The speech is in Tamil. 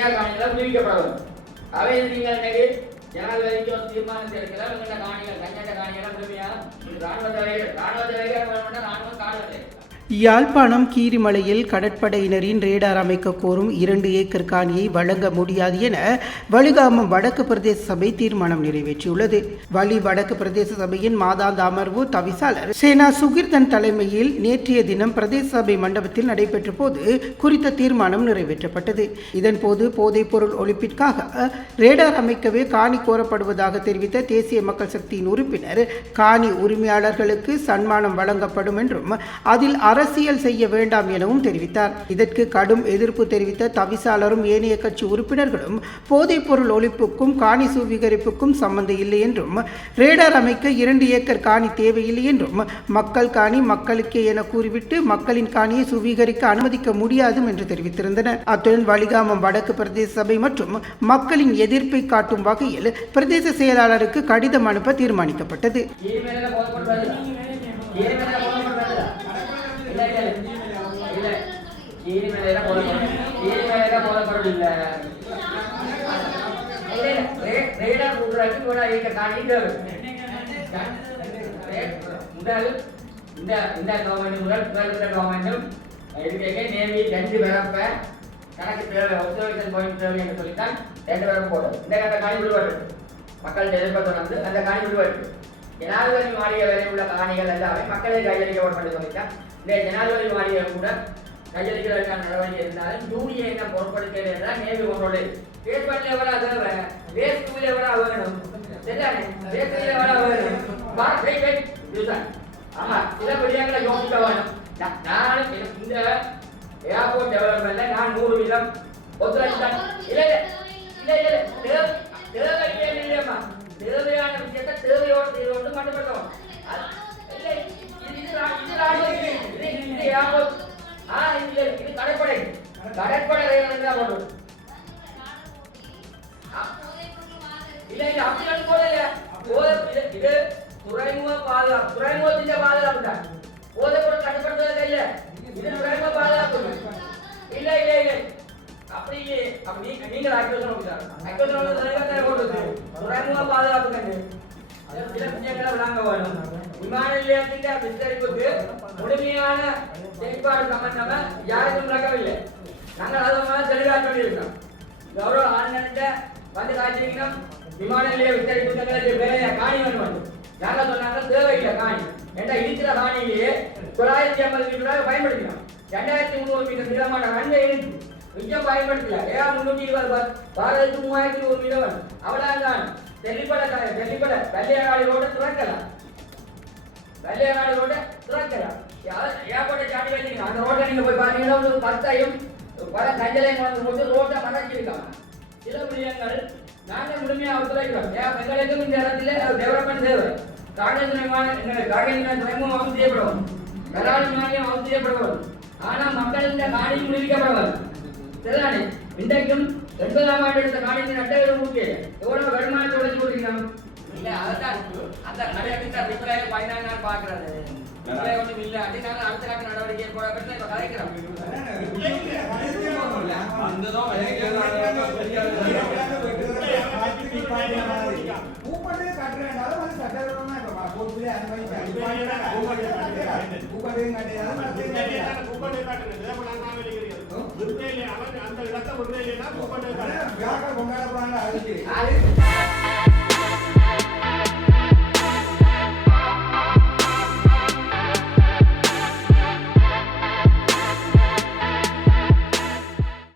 தனியார் காணிகளை அவை நீங்கள் இன்னைக்கு ஜனாதிபதிக்கு ஒரு தீர்மானத்தை எடுக்கலாம் உங்களோட காணிகள் கன்னியாட்ட காணிகளை முழுமையாக ராணுவ தலைவர் ராணுவ தலைவர் ராணுவம் காணவில்லை யாழ்ப்பாணம் கீரிமலையில் கடற்படையினரின் ரேடார் அமைக்க கோரும் இரண்டு ஏக்கர் காணியை வழங்க முடியாது என வலிகாமம் வடக்கு பிரதேச சபை தீர்மானம் நிறைவேற்றியுள்ளது. வலி வடக்கு பிரதேச சபையின் மாதாந்த அமர்வு தவிசாளர் சேனா சுகிர்தன் தலைமையில் நேற்றைய தினம் பிரதேச சபை மண்டபத்தில் நடைபெற்ற போது குறித்த தீர்மானம் நிறைவேற்றப்பட்டது. இதன்போது போதைப் பொருள் ஒழிப்பிற்காக ரேடார் அமைக்கவே காணி கோரப்படுவதாக தெரிவித்த தேசிய மக்கள் சக்தியின் உறுப்பினர் காணி உரிமையாளர்களுக்கு சன்மானம் வழங்கப்படும் என்றும் அதில் அரசியல் செய்ய வேண்டாம் எனவும் தெரிவித்தார். இதற்கு கடும் எதிர்ப்பு தெரிவித்த தவிசாளரும் ஏனைய கட்சி உறுப்பினர்களும் போதைப் பொருள் ஒழிப்புக்கும் காணி சுவீகரிப்புக்கும் சம்பந்தம் இல்லை என்றும் ரேடார் அமைக்க இரண்டு ஏக்கர் காணி தேவையில்லை என்றும் மக்கள் காணி மக்களுக்கே என கூறிவிட்டு மக்களின் காணியை சுவீகரிக்க அனுமதிக்க முடியாது என்று தெரிவித்திருந்தனர். அத்துடன் வலிகாமம் வடக்கு பிரதேச சபை மற்றும் மக்களின் எதிர்ப்பை காட்டும் வகையில் பிரதேச செயலாளருக்கு கடிதம் அனுப்ப தீர்மானிக்கப்பட்டது. இல்ல இல்ல கீழ்மேல போடப்படுவது கீழ்மேல போடப்படுவது இல்ல. இல்ல இல்ல ரேடார் கூட்டுறதுக்கு கூட இருக்க காணி முதல் இந்த இந்த கவர்மெண்ட் முதல் கவர்மெண்ட்டும் இதுக்கு நேவி ரெண்டு கணக்கு தேவை ஒப்சர்வேஷன் பாயிண்ட் தேவை என்று சொல்லித்தான் ரெண்டு போடும் இந்த காணி மக்கள் வந்து அந்த காணி விடுவார்கள் ஜனாதிபதி மாளிகை வரை உள்ள காணிகள் எல்லாமே மக்களை கையளிக்கப்படும் சொல்லித்தான் இந்த ஜனாதிபதி மாளிகை கூட கையளிக்கிறதுக்கான நடவடிக்கை இருந்தாலும் யூனியன் என்ன பொருட்படுத்தல என்றால் நேவி கொண்டோடு வேட்பாட்டில் எவ்வளோ தேவை வேஸ்ட் எவ்வளோ வேணும்? சரிதானே வேஸ்ட் எவ்வளோ வேணும்? வா, வெயிட், வெயிட். இதுதான். ஆமா சில விடயங்களை யோசிக்க வேணும். நான் இந்த ஏர்போர்ட் டெவலப்மெண்ட்ல நான் நூறு வீதம் ஒத்துழைத்தான் இல்ல இல்லை இல்லை இல்ல இல்ல தேவை இல்லையம்மா. தேவையான விஷயத்தை தேவையோடு செய்வோடு மட்டுப்படுத்தணும் இது கடற்படை கடற்படை ரயில் தான் போடும் இல்ல இல்ல அப்படி போதல இது துறைமுக பாதுகாப்பு துறைமுகத்தின் பாதுகாப்பு தான். போதை கூட கட்டுப்படுத்துவதற்கு இல்ல. இது துறைமுக அப்படி நீங்க நீங்கள் ஆக்கியோசனை கொடுத்தாரு போட்டு துறைமுக பாதுகாப்பு சில விஷயங்களை விளங்க வேணும். விமான நிலையத்தின் விஸ்தரிப்புக்கு முழுமையான செயற்பாடு சம்பந்தமா யாருக்கும் விளக்கவில்லை. நாங்கள் மாதிரி தெளிவாக சொல்லியிருக்கோம் கௌரவ ஆளுநர்கிட்ட வந்து காட்டிக்கணும் விமான நிலைய விசாரிப்புங்களுக்கு வேலையை காணி வேணும் வந்து சொன்னாங்க தேவையில்லை காணி. ஏண்டா இருக்கிற காணியிலேயே தொள்ளாயிரத்தி ஐம்பது மீட்டராக பயன்படுத்தினோம். ரெண்டாயிரத்தி முந்நூறு மீட்டர் நீளமான ரன்வே இருக்கு மிச்சம் பயன்படுத்தல. ஏழா முன்னூத்தி இருபது பஸ் பாரதத்துக்கு மூவாயிரத்தி ஒரு மீட்டர் வரும் தெல்லிப்பட தெல்லிப்பட வெள்ளையங்காடி ரோட்டை திறக்கலாம். வெள்ளையங்காடி ரோட்டை திறக்கலாம். ஏர்போர்ட்டை சாட்டி வச்சிருக்கீங்க அந்த ரோட்டை நீங்க போய் பாத்தீங்கன்னா ஒரு பத்தையும் பல கஞ்சலையும் கொண்டு போட்டு ரோட்டை மறைச்சிருக்காங்க சில விடயங்கள் நாங்கள் முழுமையாக ஒத்துழைக்கிறோம் ஏன் எங்களுக்கும் இந்த இடத்துல டெவலப்மெண்ட் தேவை. காகேந்திர விமான காகேந்திர துறைமுகம் அவன் செய்யப்படும். கராளி மானியம் அவன் செய்யப்படுவோம் மக்கள் இந்த காணி முடிவிக்கப்படுவார் சரிதானே இன்றைக்கும் எண்பதாம் ஆண்டு எடுத்த காணியின் அட்டை முக்கிய எவ்வளவு வருமானத்தை உழைச்சு கொடுக்கிறோம் இல்ல அதான் அந்த நடவடிக்கை அபிப்பிராய பயனாக நான் பாக்குறது இல்லை ஒன்றும் இல்லை. அப்படி நாங்கள் அடுத்த கட்ட நடவடிக்கை போட இப்ப இப்ப அனுமதிக்க அந்த இடத்தை விடுதலை